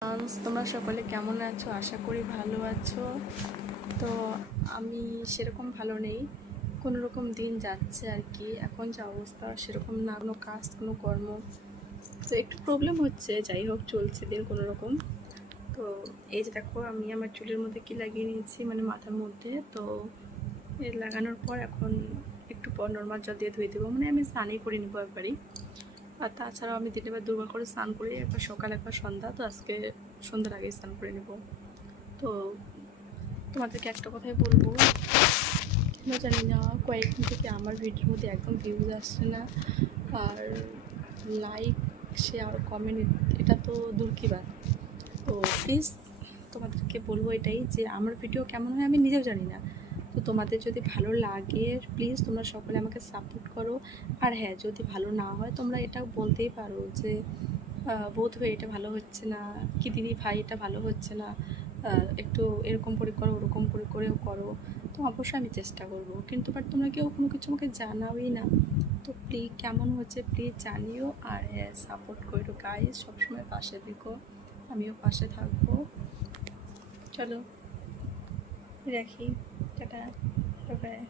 তোমরা সকলে কেমন আছো? আশা করি ভালো আছো। তো আমি সেরকম ভালো নেই, কোনো রকম দিন যাচ্ছে আর কি। এখন যা অবস্থা সেরকম না, কোনো কাজ কোনো কর্ম, তো একটু প্রবলেম হচ্ছে। যাই হোক, চলছে দিন কোনো রকম। তো এই যে দেখো, আমি আমার চুলের মধ্যে কি লাগিয়ে নিয়েছি, মানে মাথার মধ্যে। তো এই লাগানোর পর এখন একটু পর নর্মাল জল দিয়ে ধুয়ে দেবো, মানে আমি স্নানই করে নিবো একবারই। আর তাছাড়াও আমি দিনে বার দুবার করে স্নান করি, একবার সকাল একবার সন্ধ্যা। তো আজকে সন্ধ্যার আগে স্নান করে নেব। তো তোমাদেরকে একটা কথাই বলবো, কেন জানি না কয়েকদিন থেকে আমার ভিডিওর মধ্যে একদম ভিউজ আসছে না, আর লাইক শেয়ার কমেন্ট এটা তো দূর কি বাত। তো প্লিজ তোমাদেরকে বলবো এটাই, যে আমার ভিডিও কেমন হয় আমি নিজেও জানি না। তো তোমাদের যদি ভালো লাগে প্লিজ তোমরা সকলে আমাকে সাপোর্ট করো। আর হ্যাঁ, যদি ভালো না হয় তোমরা এটা বলতেই পারো যে বোধ হয়ে এটা ভালো হচ্ছে না, কি দিদি ভাই এটা ভালো হচ্ছে না, একটু এরকম করে করো ওরকম করে করেও করো। তো অবশ্যই আমি চেষ্টা করবো, কিন্তু বাট তোমরা কেউ কোনো কিছু আমাকে জানাওই না। তো প্লিজ কেমন হচ্ছে প্লিজ জানিও। আর হ্যাঁ, সাপোর্ট করো গাইস, সবসময় পাশে থেকো, আমিও পাশে থাকবো। চলো রাখি, টাটা, বাই বাই।